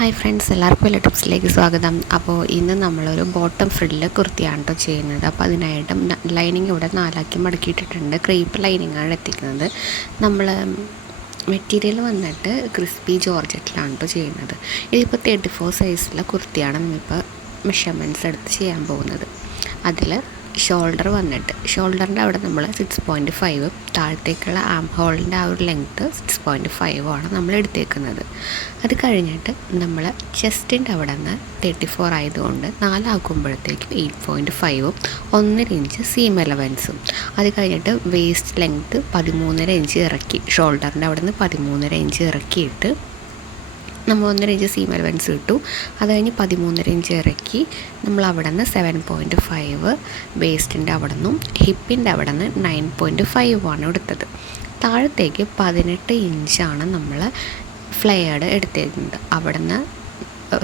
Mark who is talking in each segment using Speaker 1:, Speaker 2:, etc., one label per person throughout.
Speaker 1: Hi friends എല്ലാവർക്കും എല്ലാ ടിപ്സിലേക്ക് സ്വാഗതം. അപ്പോൾ ഇന്ന് നമ്മളൊരു ബോട്ടം ഫ്രില്ല് കുർത്തിയാണ് കേട്ടോ ചെയ്യുന്നത്. അപ്പോൾ അതിനായിട്ട് ലൈനിങ് ഇവിടെ നാലാക്കി മടക്കിയിട്ടിട്ടുണ്ട്. ക്രീപ്പ് ലൈനിങ്ങാണ് എത്തിക്കുന്നത്. നമ്മൾ മെറ്റീരിയൽ വന്നിട്ട് ക്രിസ്പി ജോർജറ്റിലാണ് കേട്ടോ ചെയ്യുന്നത്. ഇതിപ്പോൾ തേർട്ടി ഫോർ സൈസിലെ കുർത്തിയാണ് നമ്മളിപ്പോൾ മെഷർമെന്റ്സ് എടുത്ത് ചെയ്യാൻ പോകുന്നത്. അതിൽ ഷോൾഡർ വന്നിട്ട്. ഷോൾഡറിന്റെ അവിടെ നമ്മൾ സിക്സ് പോയിന്റ് ഫൈവ് താഴത്തേക്കുള്ള ആം ഹോളിന്റെ ആ ഒരു ലെങ്ത്ത് സിക്സ് പോയിന്റ് ഫൈവ് ആണ് നമ്മൾ എടുത്തേക്കുന്നത്. അത് കഴിഞ്ഞിട്ട് നമ്മൾ ചെസ്റ്റിന്റെ അവിടെ നിന്ന് തേർട്ടി ഫോർ ആയതുകൊണ്ട് നാലാക്കുമ്പോഴത്തേക്കും എയ്റ്റ് പോയിന്റ് ഫൈവും ഒന്നര ഇഞ്ച് സീം എലവൻസും അത് കഴിഞ്ഞിട്ട് വേസ്റ്റ് ലെങ്ത്ത് പതിമൂന്നര ഇഞ്ച് ഇറക്കി. ഷോൾഡറിന്റെ അവിടെ നിന്ന് പതിമൂന്നര ഇഞ്ച് ഇറക്കിയിട്ട് നമ്മൾ ഒന്നര ഇഞ്ച് സീം അലവൻസ് ഇട്ടു. അത് കഴിഞ്ഞ് പതിമൂന്നര ഇഞ്ച് ഇറക്കി. നമ്മൾ അവിടെ നിന്ന് സെവൻ പോയിന്റ് ഫൈവ് വേസ്റ്റിന്റെ അവിടെ നിന്നും ഹിപ്പിന്റെ അവിടെ നിന്ന് നയൻ പോയിന്റ് ഫൈവ് ആണ് എടുത്തത്. താഴത്തേക്ക് പതിനെട്ട് ഇഞ്ചാണ് നമ്മൾ ഫ്ലെയർഡ് എടുത്തിരുന്നത്. അവിടെ നിന്ന്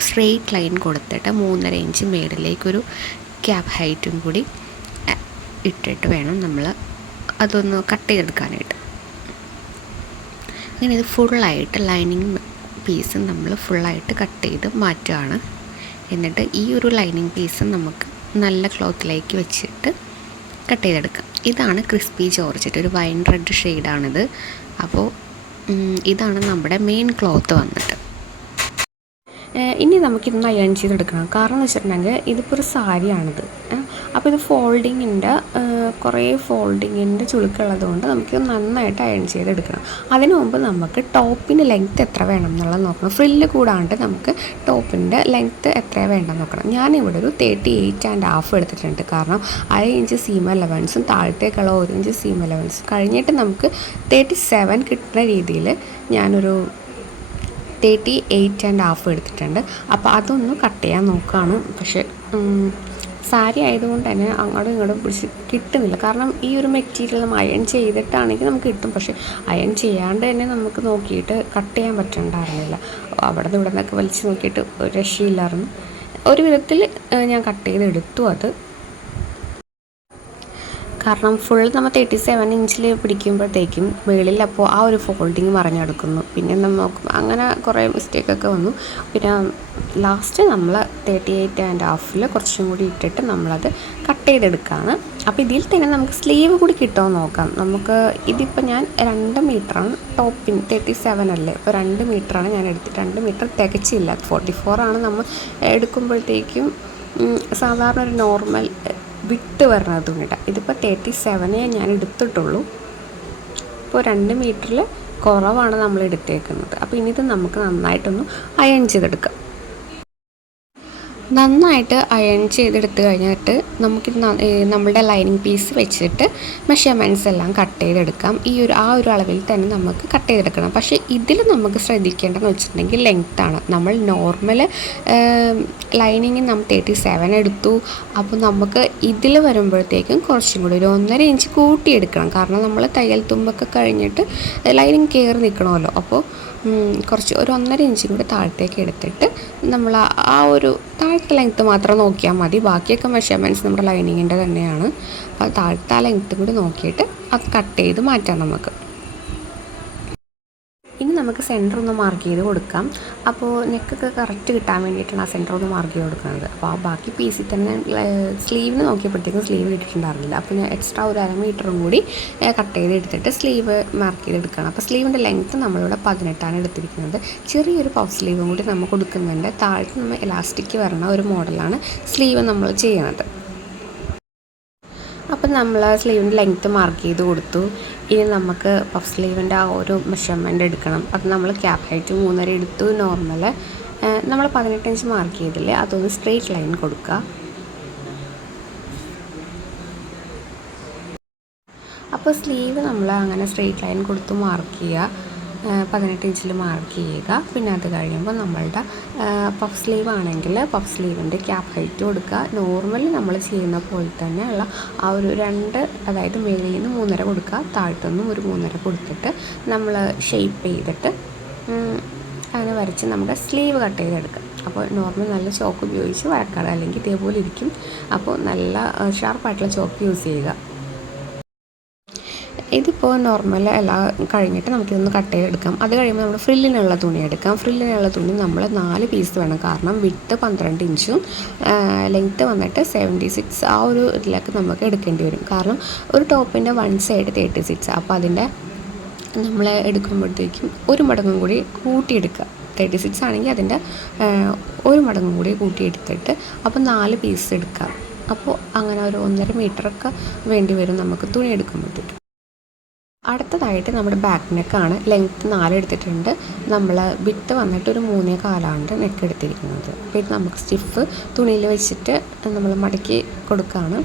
Speaker 1: സ്ട്രെയിറ്റ് ലൈൻ കൊടുത്തിട്ട് മൂന്നര ഇഞ്ച് മേളിലേക്കൊരു ക്യാപ് ഹൈറ്റും കൂടി ഇട്ടിട്ട് വേണം നമ്മൾ അതൊന്ന് കട്ട് ചെയ്തെടുക്കാനായിട്ട്. അങ്ങനെ ഇത് ഫുള്ളായിട്ട് ലൈനിങ് പീസ് നമ്മൾ ഫുള്ളായിട്ട് കട്ട് ചെയ്ത് മാറ്റുകയാണ്. എന്നിട്ട് ഈ ഒരു ലൈനിങ് പീസ് നമുക്ക് നല്ല ക്ലോത്തിലേക്ക് വെച്ചിട്ട് കട്ട് ചെയ്തെടുക്കാം. ഇതാണ് ക്രിസ്പി ജോർജറ്റ് ഒരു വൈൻ റെഡ് ഷെയ്ഡാണിത് അപ്പോൾ ഇതാണ് നമ്മുടെ മെയിൻ ക്ലോത്ത് വന്നിട്ട്. ഇനി നമുക്കിതൊന്ന് അയൺ ചെയ്തെടുക്കണം. കാരണം എന്ന് വെച്ചിട്ടുണ്ടെങ്കിൽ ഇതിപ്പോൾ ഒരു സാരിയാണിത്. അപ്പോൾ ഇത് ഫോൾഡിങ്ങിന്റെ കുറേ ഫോൾഡിങ്ങിന്റെ ചുളുക്കുള്ളത് കൊണ്ട് നമുക്ക് നന്നായിട്ട് അയൺ ചെയ്തെടുക്കണം. അതിനു മുമ്പ് നമുക്ക് ടോപ്പിന്റെ ലെങ്ത്ത് എത്ര വേണം എന്നുള്ളത് നോക്കണം. ഫ്രില്ല് കൂടാണ്ട് നമുക്ക് ടോപ്പിന്റെ ലെങ്ത്ത് എത്ര വേണം നോക്കണം. ഞാനിവിടെ ഒരു തേർട്ടി എയ്റ്റ് ആൻഡ് ഹാഫ് എടുത്തിട്ടുണ്ട്. കാരണം അര ഇഞ്ച് സീം അലവൻസും താഴത്തേക്കുള്ള ഒരു ഇഞ്ച് സീം അലവൻസും കഴിഞ്ഞിട്ട് നമുക്ക് തേർട്ടി സെവൻ കിട്ടുന്ന രീതിയിൽ ഞാനൊരു തേർട്ടി എയ്റ്റ് ആൻഡ് ഹാഫ് എടുത്തിട്ടുണ്ട്. അപ്പോൾ അതൊന്ന് കട്ട് ചെയ്യാൻ നോക്കുകയാണ് പക്ഷേ സാരി ആയതുകൊണ്ട് തന്നെ അങ്ങോട്ടും ഇങ്ങോട്ടും പിടിച്ച് കിട്ടുന്നില്ല. കാരണം ഈ ഒരു മെറ്റീരിയൽ നമ്മൾ അയൺ ചെയ്തിട്ടാണെങ്കിൽ നമുക്ക് കിട്ടും. പക്ഷേ അയൺ ചെയ്യാണ്ട് തന്നെ നമുക്ക് നോക്കിയിട്ട് കട്ട് ചെയ്യാൻ പറ്റണ്ടായിരുന്നില്ല. അവിടെ നിന്ന് ഇവിടെ നിന്നൊക്കെ വലിച്ച് നോക്കിയിട്ട് രക്ഷയില്ലായിരുന്നു. ഒരു വിധത്തിൽ ഞാൻ കട്ട് ചെയ്ത് എടുത്തു അത്. കാരണം ഫുൾ നമ്മൾ തേർട്ടി സെവൻ ഇഞ്ചിൽ പിടിക്കുമ്പോഴത്തേക്കും മുകളിൽ അപ്പോൾ ആ ഒരു ഫോൾഡിങ് മറിഞ്ഞെടുക്കുന്നു. പിന്നെ നമുക്ക് അങ്ങനെ കുറേ മിസ്റ്റേക്കൊക്കെ വന്നു. പിന്നെ ലാസ്റ്റ് നമ്മൾ തേർട്ടി എയ്റ്റ് ആൻഡ് ഹാഫിൽ കുറച്ചും കൂടി ഇട്ടിട്ട് നമ്മളത് കട്ട് ചെയ്തെടുക്കുകയാണ് അപ്പോൾ ഇതിൽ തന്നെ നമുക്ക് സ്ലീവ് കൂടി കിട്ടുമോ നോക്കാം. നമുക്ക് ഇതിപ്പോൾ ഞാൻ രണ്ട് മീറ്ററാണ് ടോപ്പിൻ തേർട്ടി സെവൻ അല്ലേ? അപ്പോൾ രണ്ട് മീറ്ററാണ് ഞാൻ എടുത്തത് രണ്ട് മീറ്റർ തികച്ചില്ല. ഫോർട്ടി ഫോറാണ് നമ്മൾ എടുക്കുമ്പോഴത്തേക്കും സാധാരണ ഒരു നോർമൽ വിട്ട് വരുന്ന തുണിയുടെ ഇതിപ്പോൾ തേർട്ടി സെവനേ ഞാൻ എടുത്തിട്ടുള്ളൂ. ഇപ്പോൾ രണ്ട് മീറ്ററിൽ കുറവാണ് നമ്മൾ എടുത്തേക്കുന്നത്. അപ്പോൾ ഇനി ഇത് നമുക്ക് നന്നായിട്ടൊന്ന് അയൺ ചെയ്തെടുക്കാം. നന്നായിട്ട് അയൺ ചെയ്തെടുത്ത് കഴിഞ്ഞിട്ട് നമുക്ക് നമ്മുടെ ലൈനിങ് പീസ് വെച്ചിട്ട് മെഷർമെന്റ്സ് എല്ലാം കട്ട് ചെയ്തെടുക്കാം. ഈ ഒരു ആ ഒരു അളവിൽ തന്നെ നമുക്ക് കട്ട് ചെയ്തെടുക്കണം. പക്ഷേ ഇതിൽ നമുക്ക് ശ്രദ്ധിക്കേണ്ടതെന്ന് വെച്ചിട്ടുണ്ടെങ്കിൽ ലെങ്ത് ആണ്. നമ്മൾ നോർമൽ ലൈനിങ് നമ്മൾ തേർട്ടി സെവൻ എടുത്തു. അപ്പോൾ നമുക്ക് ഇതിൽ വരുമ്പോഴത്തേക്കും കുറച്ചും കൂടി ഒരു ഒന്നര ഇഞ്ച് കൂട്ടിയെടുക്കണം. കാരണം നമ്മൾ തയ്യൽ തുമ്പൊക്കെ കഴിഞ്ഞിട്ട് ലൈനിങ് കയറി നിൽക്കണമല്ലോ. അപ്പോൾ കുറച്ച് ഒരു ഒന്നര ഇഞ്ചും കൂടി താഴത്തേക്ക് എടുത്തിട്ട് നമ്മൾ ആ ഒരു താഴത്തെ ലെങ്ത്ത് മാത്രം നോക്കിയാൽ മതി. ബാക്കിയൊക്കെ മെഷർമെന്റ്സ് നമ്മുടെ ലൈനിങ്ങിന്റെ തന്നെയാണ്. അപ്പോൾ താഴത്തെ ആ ലെങ്ത്തും കൂടി നോക്കിയിട്ട് അത് കട്ട് ചെയ്ത് മാറ്റാം നമുക്ക്. നമുക്ക് സെന്റർ ഒന്ന് മാർക്ക് ചെയ്ത് കൊടുക്കാം. അപ്പോൾ നെക്കൊക്കെ കറക്റ്റ് കിട്ടാൻ വേണ്ടിയിട്ടാണ് ആ സെന്റർ ഒന്ന് മാർക്ക് ചെയ്ത് കൊടുക്കുന്നത്. അപ്പോൾ ആ ബാക്കി പീസിൽ തന്നെ സ്ലീവിന് നോക്കിയപ്പോഴത്തേക്കും സ്ലീവ് ഇട്ടിട്ടുണ്ടായിരുന്നില്ല അപ്പോൾ ഞാൻ എക്സ്ട്രാ ഒരു അര മീറ്ററും കൂടി കട്ട് ചെയ്ത് എടുത്തിട്ട് സ്ലീവ് മാർക്ക് ചെയ്തെടുക്കണം അപ്പോൾ സ്ലീവിന്റെ ലെങ്ത്ത് നമ്മളിവിടെ പതിനെട്ടാണ് എടുത്തിരിക്കുന്നത്. ചെറിയൊരു പഫ് സ്ലീവും കൂടി നമ്മൾ കൊടുക്കുന്നുണ്ട്. താഴത്ത് നമ്മൾ എലാസ്റ്റിക് വരണ ഒരു മോഡലാണ് സ്ലീവ് നമ്മൾ ചെയ്യുന്നത്. അപ്പം നമ്മൾ ആ സ്ലീവിന്റെ ലെങ്ത്ത് മാർക്ക് ചെയ്ത് കൊടുത്തു. ഇനി നമുക്ക് പഫ് സ്ലീവിന്റെ ആ ഒരു മെഷർമെന്റ് എടുക്കണം. അത് നമ്മൾ ക്യാപ് ഹൈറ്റ് മൂന്നര എടുത്തു നോർമൽ നമ്മൾ പതിനെട്ട് ഇഞ്ച് മാർക്ക് ചെയ്തില്ലേ അതൊന്ന് സ്ട്രെയിറ്റ് ലൈൻ കൊടുക്കുക അപ്പോൾ സ്ലീവ് നമ്മൾ അങ്ങനെ സ്ട്രെയിറ്റ് ലൈൻ കൊടുത്ത് മാർക്ക് ചെയ്യുക. പതിനെട്ട് ഇഞ്ചിൽ മാർക്ക് ചെയ്യുക. പിന്നെ അത് കഴിയുമ്പോൾ നമ്മളുടെ പഫ് സ്ലീവ് ആണെങ്കിൽ പഫ് സ്ലീവിന്റെ ക്യാപ് ഹൈറ്റ് കൊടുക്കുക. നോർമലി നമ്മൾ ചെയ്യുന്ന പോലെ തന്നെയുള്ള ആ ഒരു രണ്ട് അതായത് മേളിൽ നിന്ന് മൂന്നര കൊടുക്കുക. താഴ്ത്തുനിന്നും ഒരു മൂന്നര കൊടുത്തിട്ട് നമ്മൾ ഷെയ്പ്പ് ചെയ്തിട്ട് അങ്ങനെ വരച്ച് നമ്മുടെ സ്ലീവ് കട്ട് ചെയ്തെടുക്കുക. അപ്പോൾ നോർമൽ നല്ല ചോക്ക് ഉപയോഗിച്ച് വരക്കാറ്. അല്ലെങ്കിൽ ഇതേപോലെ ഇരിക്കും. അപ്പോൾ നല്ല ഷാർപ്പായിട്ടുള്ള ചോക്ക് യൂസ് ചെയ്യുക. ഇതിപ്പോൾ നോർമൽ എല്ലാം കഴിഞ്ഞിട്ട് നമുക്കിതൊന്ന് കട്ട് ചെയ്തെടുക്കാം. അത് കഴിയുമ്പോൾ നമ്മൾ ഫ്രില്ലിനുള്ള തുണി എടുക്കാം. ഫ്രില്ലിനുള്ള തുണി നമ്മൾ നാല് പീസ് വേണം. കാരണം വിട്ട് പന്ത്രണ്ട് ഇഞ്ചും ലെങ്ത്ത് വന്നിട്ട് സെവന്റി സിക്സ് ആ ഒരു ഇതിലേക്ക് നമുക്ക് എടുക്കേണ്ടി വരും. കാരണം ഒരു ടോപ്പിന്റെ വൺ സൈഡ് തേർട്ടി സിക്സ് അപ്പോൾ അതിന്റെ നമ്മൾ എടുക്കുമ്പോഴത്തേക്കും ഒരു മടങ്ങും കൂടി കൂട്ടിയെടുക്കുക. തേർട്ടി സിക്സ് ആണെങ്കിൽ അതിന്റെ ഒരു മടങ്ങും കൂടി കൂട്ടിയെടുത്തിട്ട് അപ്പോൾ നാല് പീസ് എടുക്കാം. അപ്പോൾ അങ്ങനെ ഒരു ഒന്നര മീറ്ററൊക്കെ വേണ്ടി വരും നമുക്ക് തുണി എടുക്കുമ്പോഴത്തേക്കും. അടുത്തതായിട്ട് നമ്മുടെ ബാക്ക് നെക്കാണ് ലെങ്ത്ത് നാല് എടുത്തിട്ടുണ്ട്. നമ്മൾ വിത്ത് വന്നിട്ട് ഒരു മൂന്നേ കാലാണ് നെക്ക് എടുത്തിരിക്കുന്നത്. അപ്പോൾ ഇത് നമുക്ക് സ്റ്റിഫ് തുണിയിൽ വെച്ചിട്ട് നമ്മൾ മടക്കി കൊടുക്കുകയാണ്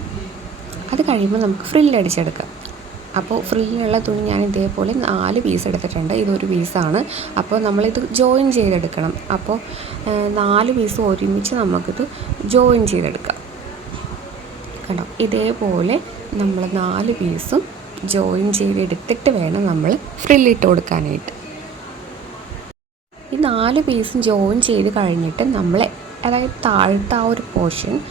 Speaker 1: അത് കഴിയുമ്പോൾ നമുക്ക് ഫ്രില്ല് അടിച്ചെടുക്കാം. അപ്പോൾ ഫ്രില്ലുള്ള തുണി ഞാൻ ഇതേപോലെ നാല് പീസ് എടുത്തിട്ടുണ്ട്. ഇതൊരു പീസാണ് അപ്പോൾ നമ്മളിത് ജോയിൻ ചെയ്തെടുക്കണം. അപ്പോൾ നാല് പീസ് ഒരുമിച്ച് നമുക്കിത് ജോയിൻ ചെയ്തെടുക്കാം. കണ്ടോ? ഇതേപോലെ നമ്മൾ നാല് പീസും ജോയിൻ ചെയ്തെടുത്തിട്ട് വേണം നമ്മൾ ഫ്രില്ലിട്ട് കൊടുക്കാനായിട്ട്. ഈ നാല് പീസും ജോയിൻ ചെയ്ത് കഴിഞ്ഞിട്ട് നമ്മൾ അതായത് താഴത്തെ ആ ഒരു പോർഷൻ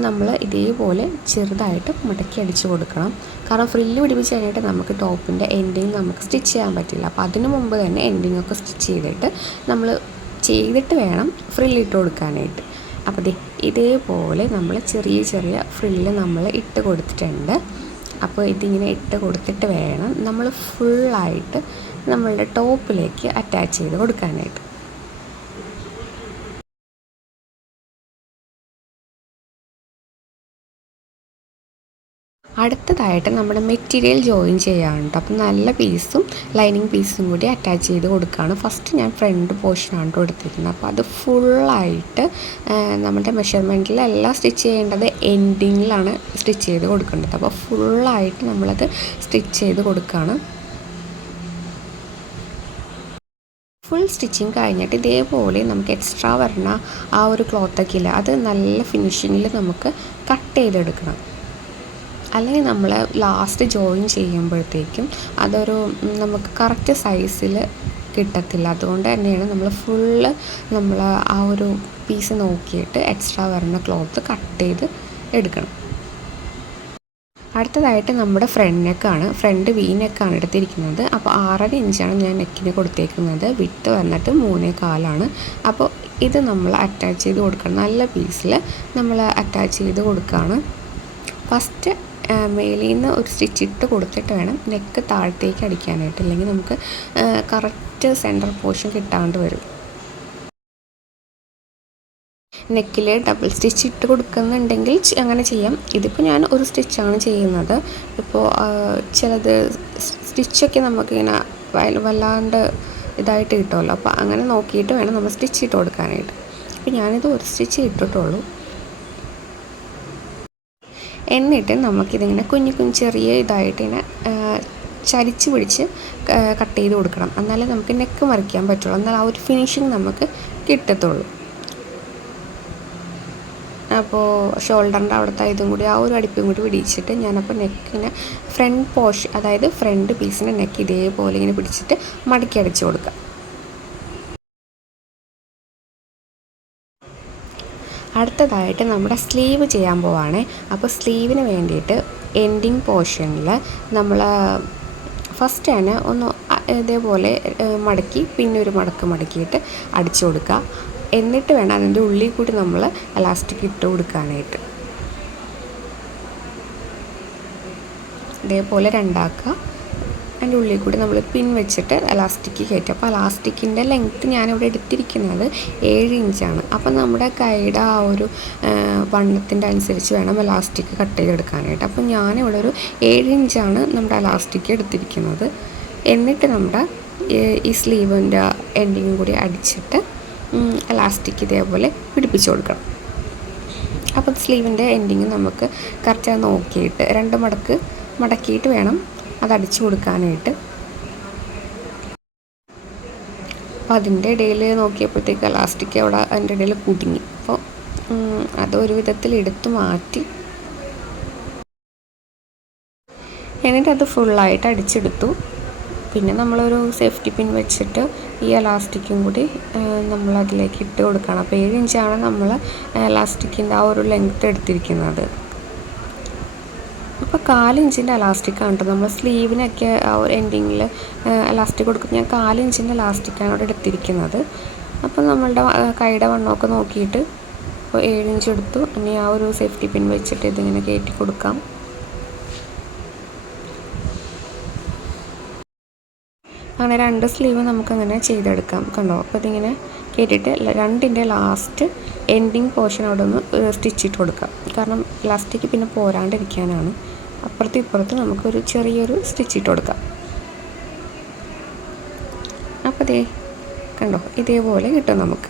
Speaker 1: നമ്മൾ ഇതേപോലെ ചെറുതായിട്ട് മടക്കി അടിച്ച് കൊടുക്കണം. കാരണം ഫ്രില്ല് പിടിപ്പിച്ച് കഴിഞ്ഞിട്ട് നമുക്ക് ടോപ്പിന്റെ എൻഡിങ് നമുക്ക് സ്റ്റിച്ച് ചെയ്യാൻ പറ്റില്ല. അപ്പോൾ അതിന് മുമ്പ് തന്നെ എൻഡിങ് ഒക്കെ സ്റ്റിച്ച് ചെയ്തിട്ട് നമ്മൾ ചെയ്തിട്ട് വേണം ഫ്രില്ലിട്ട് കൊടുക്കാനായിട്ട്. അപ്പോൾ ഇതേപോലെ നമ്മൾ ചെറിയ ചെറിയ ഫ്രില്ല് നമ്മൾ ഇട്ട് കൊടുത്തിട്ടുണ്ട്. അപ്പോൾ ഇതിങ്ങനെ ഇട്ട് കൊടുത്തിട്ട് വേണം നമ്മൾ ഫുള്ളായിട്ട് നമ്മളുടെ ടോപ്പിലേക്ക് അറ്റാച്ച് ചെയ്ത് കൊടുക്കാനായിട്ട്. അടുത്തതായിട്ട് നമ്മുടെ മെറ്റീരിയൽ ജോയിൻ ചെയ്യാനുണ്ട്. അപ്പം നല്ല പീസും ലൈനിങ് പീസും കൂടി അറ്റാച്ച് ചെയ്ത് കൊടുക്കുകയാണ്. ഫസ്റ്റ് ഞാൻ ഫ്രണ്ട് പോർഷനാണ് കൊടുത്തിരുന്നത് അപ്പോൾ അത് ഫുള്ളായിട്ട് നമ്മുടെ മെഷർമെന്റിലെല്ലാം സ്റ്റിച്ച് ചെയ്യേണ്ടത് എൻഡിങ്ങിലാണ് സ്റ്റിച്ച് ചെയ്ത് കൊടുക്കേണ്ടത്. അപ്പോൾ ഫുള്ളായിട്ട് നമ്മളത് സ്റ്റിച്ച് ചെയ്ത് കൊടുക്കുകയാണ്. ഫുൾ സ്റ്റിച്ചിങ് കഴിഞ്ഞിട്ട് ഇതേപോലെ നമുക്ക് എക്സ്ട്രാ വരുന്ന ആ ഒരു ക്ലോത്തൊക്കെ ഇല്ല അത് നല്ല ഫിനിഷിങ്ങിൽ നമുക്ക് കട്ട് ചെയ്തെടുക്കണം. അല്ലെങ്കിൽ നമ്മൾ ലാസ്റ്റ് ജോയിൻ ചെയ്യുമ്പോഴത്തേക്കും അതൊരു നമുക്ക് കറക്റ്റ് സൈസിൽ കിട്ടത്തില്ല. അതുകൊണ്ട് തന്നെയാണ് നമ്മൾ ഫുള്ള് നമ്മൾ ആ ഒരു പീസ് നോക്കിയിട്ട് എക്സ്ട്രാ വരുന്ന ക്ലോത്ത് കട്ട് ചെയ്ത് എടുക്കണം. അടുത്തതായിട്ട് നമ്മുടെ ഫ്രണ്ട് നെക്കാണ് ഫ്രണ്ട് വി നെക്കാണ് എടുത്തിരിക്കുന്നത്. അപ്പോൾ ആറര ഇഞ്ചാണ് ഞാൻ നെക്കിന് കൊടുത്തേക്കുന്നത്. വിട്ട് വന്നിട്ട് മൂന്നേ കാലാണ്. അപ്പോൾ ഇത് നമ്മൾ അറ്റാച്ച് ചെയ്ത് കൊടുക്കണം. നല്ല പീസിൽ നമ്മൾ അറ്റാച്ച് ചെയ്ത് കൊടുക്കുകയാണ്. ഫസ്റ്റ് മേലിൽ നിന്ന് ഒരു സ്റ്റിച്ച് ഇട്ട് കൊടുത്തിട്ട് വേണം നെക്ക് താഴത്തേക്ക് അടിക്കാനായിട്ട്. അല്ലെങ്കിൽ നമുക്ക് കറക്റ്റ് സെന്റർ പോർഷൻ കിട്ടാണ്ട് വരും. നെക്കിൽ ഡബിൾ സ്റ്റിച്ച് ഇട്ട് കൊടുക്കുന്നുണ്ടെങ്കിൽ അങ്ങനെ ചെയ്യാം. ഇതിപ്പോൾ ഞാൻ ഒരു സ്റ്റിച്ചാണ് ചെയ്യുന്നത്. ഇപ്പോൾ ചിലത് സ്റ്റിച്ചൊക്കെ നമുക്കിങ്ങനെ വല്ലാണ്ട് ഇതായിട്ട് കിട്ടുമല്ലോ. അപ്പോൾ അങ്ങനെ നോക്കിയിട്ട് വേണം നമ്മൾ സ്റ്റിച്ച് ഇട്ട് കൊടുക്കാനായിട്ട്. അപ്പോൾ ഞാനിത് ഒരു സ്റ്റിച്ച് ഇട്ടിട്ടുള്ളൂ. എന്നിട്ട് നമുക്കിതിങ്ങനെ കുഞ്ഞു കുഞ്ഞു ചെറിയ ഇതായിട്ട് ഇങ്ങനെ ചരിച്ച് പിടിച്ച് കട്ട് ചെയ്ത് കൊടുക്കണം. എന്നാലേ നമുക്ക് നെക്ക് മറിക്കാൻ പറ്റുള്ളൂ. എന്നാൽ ആ ഒരു ഫിനിഷിങ് നമുക്ക് കിട്ടത്തുള്ളൂ. അപ്പോൾ ഷോൾഡറിന്റെ അവിടുത്തെ ഇതും കൂടി ആ ഒരു അടിപ്പും കൂടി പിടിച്ചിട്ട് ഞാനപ്പോൾ നെക്കിനെ ഫ്രണ്ട് പോർഷൻ അതായത് ഫ്രണ്ട് പീസിന്റെ നെക്ക് ഇതേപോലെ ഇങ്ങനെ പിടിച്ചിട്ട് മടക്കി അടിച്ചു കൊടുക്കുക. അടുത്തതായിട്ട് നമ്മുടെ സ്ലീവ് ചെയ്യാൻ പോവാണ്. അപ്പോൾ സ്ലീവിന് വേണ്ടിയിട്ട് എൻഡിങ് പോർഷനിൽ നമ്മൾ ഫസ്റ്റ് തന്നെ ഒന്ന് ഇതേപോലെ മടക്കി പിന്നെ ഒരു മടക്ക് മടക്കിയിട്ട് അടിച്ചു കൊടുക്കുക. എന്നിട്ട് വേണം അതിന്റെ ഉള്ളിൽ കൂടി നമ്മൾ എലാസ്റ്റിക് ഇട്ട് കൊടുക്കാനായിട്ട്. ഇതേപോലെ രണ്ടാക്കുക. അതിന്റെ ഉള്ളിൽ കൂടി നമ്മൾ പിൻ വെച്ചിട്ട് എലാസ്റ്റിക് കയറ്റും. അപ്പോൾ എലാസ്റ്റിക്കിന്റെ ലെങ്ത്ത് ഞാനിവിടെ എടുത്തിരിക്കുന്നത് ഏഴ് ഇഞ്ചാണ് അപ്പോൾ നമ്മുടെ കൈയുടെ ആ ഒരു വണ്ണത്തിന്റെ അനുസരിച്ച് വേണം എലാസ്റ്റിക് കട്ട് ചെയ്തെടുക്കാനായിട്ട്. അപ്പോൾ ഞാനിവിടെ ഒരു ഏഴ് ഇഞ്ചാണ് നമ്മുടെ എലാസ്റ്റിക് എടുത്തിരിക്കുന്നത്. എന്നിട്ട് നമ്മുടെ ഈ സ്ലീവിന്റെ എൻഡിങ്ങും കൂടി അടിച്ചിട്ട് എലാസ്റ്റിക് ഇതേപോലെ പിടിപ്പിച്ച് കൊടുക്കണം. അപ്പോൾ സ്ലീവിന്റെ എൻഡിങ് നമുക്ക് കറക്റ്റായി നോക്കിയിട്ട് രണ്ട് മടക്ക് മടക്കിയിട്ട് വേണം അത് അടിച്ചു കൊടുക്കാനായിട്ട്. അപ്പോൾ അതിന്റെ ഇടയിൽ നോക്കിയപ്പോഴത്തേക്ക് ലാസ്റ്റിക്ക് അവിടെ അതിന്റെ ഇടയിൽ കുടുങ്ങി. അപ്പോൾ അതൊരു വിധത്തിൽ എടുത്തു മാറ്റി. എന്നിട്ട് അത് ഫുള്ളായിട്ട് അടിച്ചെടുത്തു. പിന്നെ നമ്മളൊരു സേഫ്റ്റി പിൻ വെച്ചിട്ട് ഈ എലാസ്റ്റിക്കും കൂടി നമ്മൾ അതിലേക്ക് ഇട്ട് കൊടുക്കണം. അപ്പോൾ ഏഴ് ഇഞ്ചാണ് നമ്മൾ എലാസ്റ്റിക്കിന്റെ ആ ഒരു ലെങ്ത്ത് എടുത്തിരിക്കുന്നത്. അപ്പോൾ കാലിഞ്ചിന്റെ അലാസ്റ്റിക്കാണ് കേട്ടോ നമ്മൾ സ്ലീവിനൊക്കെ എൻഡിങ്ങിൽ അലാസ്റ്റിക് കൊടുക്കും. ഞാൻ കാലിഞ്ചിന്റെ അലാസ്റ്റിക്കാണ് ഇവിടെ എടുത്തിരിക്കുന്നത്. അപ്പോൾ നമ്മളുടെ കൈയുടെ വണ്ണമൊക്കെ നോക്കിയിട്ട് ഇപ്പോൾ ഏഴിഞ്ച് എടുത്തു. ഇനി ആ ഒരു സേഫ്റ്റി പിൻ വെച്ചിട്ട് ഇതിങ്ങനെ കയറ്റി കൊടുക്കാം. അങ്ങനെ രണ്ട് സ്ലീവ് നമുക്കങ്ങനെ ചെയ്തെടുക്കാം കണ്ടോ? അപ്പോൾ ഇതിങ്ങനെ കയറ്റിയിട്ട് രണ്ടിന്റെ ലാസ്റ്റ് എൻഡിങ് പോർഷൻ അവിടെ ഒന്ന് സ്റ്റിച്ചിട്ട് കൊടുക്കാം. കാരണം ലാസ്റ്റിക്ക് പിന്നെ പോരാണ്ടിരിക്കാനാണ്. അപ്പുറത്തും ഇപ്പുറത്തും നമുക്കൊരു ചെറിയൊരു സ്റ്റിച്ച് ഇട്ട് കൊടുക്കാം. അപ്പോൾ ദേ കണ്ടോ? ഇതേപോലെ കിട്ടും നമുക്ക്.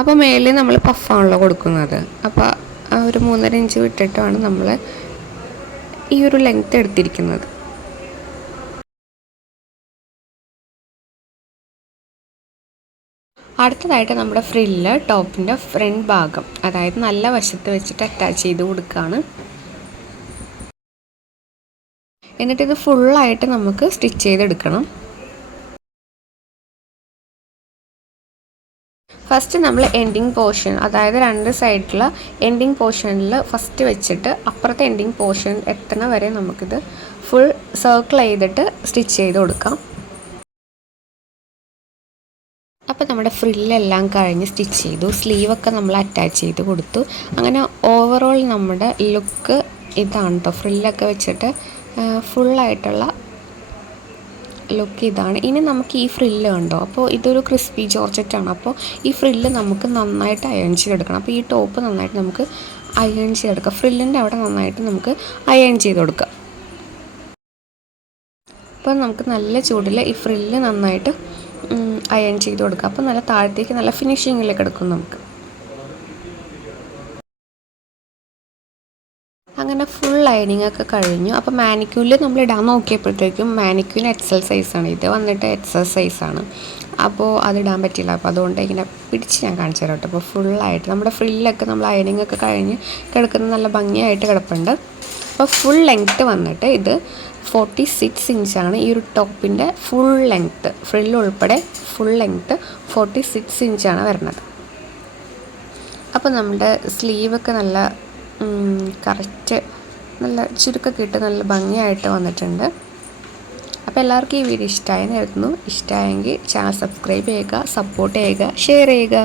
Speaker 1: അപ്പോൾ മേലെ നമ്മൾ പഫാണല്ലോ കൊടുക്കുന്നത്. അപ്പോൾ ഒരു മൂന്നര ഇഞ്ച് വിട്ടിട്ടാണ് നമ്മൾ ഈ ഒരു ലെങ്ത്ത് എടുത്തിരിക്കുന്നത്. അടുത്തതായിട്ട് നമ്മുടെ ഫ്രില്ല് ടോപ്പിന്റെ ഫ്രണ്ട് ഭാഗം അതായത് നല്ല വശത്ത് വെച്ചിട്ട് അറ്റാച്ച് ചെയ്ത് കൊടുക്കുകയാണ് എന്നിട്ട് ഇത് ഫുള്ളായിട്ട് നമുക്ക് സ്റ്റിച്ച് ചെയ്തെടുക്കണം. ഫസ്റ്റ് നമ്മൾ എൻഡിങ് പോർഷൻ അതായത് രണ്ട് സൈഡിലുള്ള എൻഡിങ് പോർഷനിൽ ഫസ്റ്റ് വെച്ചിട്ട് അപ്പുറത്തെ എൻഡിങ് പോർഷൻ എത്തണ വരെ നമുക്കിത് ഫുൾ സർക്കിൾ ചെയ്തിട്ട് സ്റ്റിച്ച് ചെയ്ത് കൊടുക്കാം. അപ്പോൾ നമ്മുടെ ഫ്രില്ലെല്ലാം കഴിഞ്ഞ് സ്റ്റിച്ച് ചെയ്തു. സ്ലീവൊക്കെ നമ്മൾ അറ്റാച്ച് ചെയ്ത് കൊടുത്തു. അങ്ങനെ ഓവറോൾ നമ്മുടെ ലുക്ക് ഇതാണ് കേട്ടോ ഫ്രില്ലൊക്കെ വെച്ചിട്ട് ഫുള്ളായിട്ടുള്ള ലുക്ക് ഇതാണ്. ഇനി നമുക്ക് ഈ ഫ്രില്ല് കണ്ടോ? അപ്പോൾ ഇതൊരു ക്രിസ്പി ജോർജറ്റാണ് അപ്പോൾ ഈ ഫ്രില്ല് നമുക്ക് നന്നായിട്ട് അയൺ ചെയ്തെടുക്കണം. അപ്പോൾ ഈ ടോപ്പ് നന്നായിട്ട് നമുക്ക് അയൺ ചെയ്തെടുക്കാം. ഫ്രില്ലിന്റെ അവിടെ നന്നായിട്ട് നമുക്ക് അയൺ ചെയ്ത് കൊടുക്കാം. അപ്പോൾ നമുക്ക് നല്ല ചൂടിൽ ഈ ഫ്രില്ല് നന്നായിട്ട് അയൺ ചെയ്ത് കൊടുക്കുക അപ്പോൾ നല്ല താഴത്തേക്ക് നല്ല ഫിനിഷിങ്ങിലേക്ക് എടുക്കും നമുക്ക് അങ്ങനെ ഫുൾ ലൈനിങ് ഒക്കെ കഴിഞ്ഞു. അപ്പോൾ മാനിക്യൂരിൽ നമ്മൾ ഇടാൻ നോക്കിയപ്പോഴത്തേക്കും മാനിക്യൂരിന് എക്സൽ സൈസാണ് ഇത് വന്നിട്ട് എക്സൽ സൈസാണ് അപ്പോൾ അതിടാൻ പറ്റില്ല അപ്പോൾ അതുകൊണ്ട് ഇങ്ങനെ പിടിച്ച് ഞാൻ കാണിച്ചു തരാം കേട്ടോ. അപ്പോൾ ഫുള്ളായിട്ട് നമ്മുടെ ഫ്രില്ലൊക്കെ നമ്മൾ അയണിങ് ഒക്കെ കഴിഞ്ഞ് കിടക്കുന്നത് നല്ല ഭംഗിയായിട്ട് കിടപ്പുണ്ട്. അപ്പോൾ ഫുൾ ലെങ്ത്ത് വന്നിട്ട് ഇത് ഫോർട്ടി സിക്സ് ഇഞ്ചാണ് ഈ ഒരു ടോപ്പിന്റെ ഫുൾ ലെങ്ത്ത് ഫ്രില്ല് ഉൾപ്പെടെ ഫുൾ ലെങ്ത്ത് ഫോർട്ടി സിക്സ് ഇഞ്ചാണ് വരുന്നത്. അപ്പോൾ നമ്മുടെ സ്ലീവൊക്കെ നല്ല കറക്റ്റ് നല്ല ചുരുക്കൊക്കെ ഇട്ട് നല്ല ഭംഗിയായിട്ട് വന്നിട്ടുണ്ട്. അപ്പോൾ എല്ലാവർക്കും ഈ വീഡിയോ ഇഷ്ടമായി നേരുന്നു ഇഷ്ടമായെങ്കിൽ ചാനൽ സബ്സ്ക്രൈബ് ചെയ്യുക സപ്പോർട്ട് ചെയ്യുക ഷെയർ ചെയ്യുക.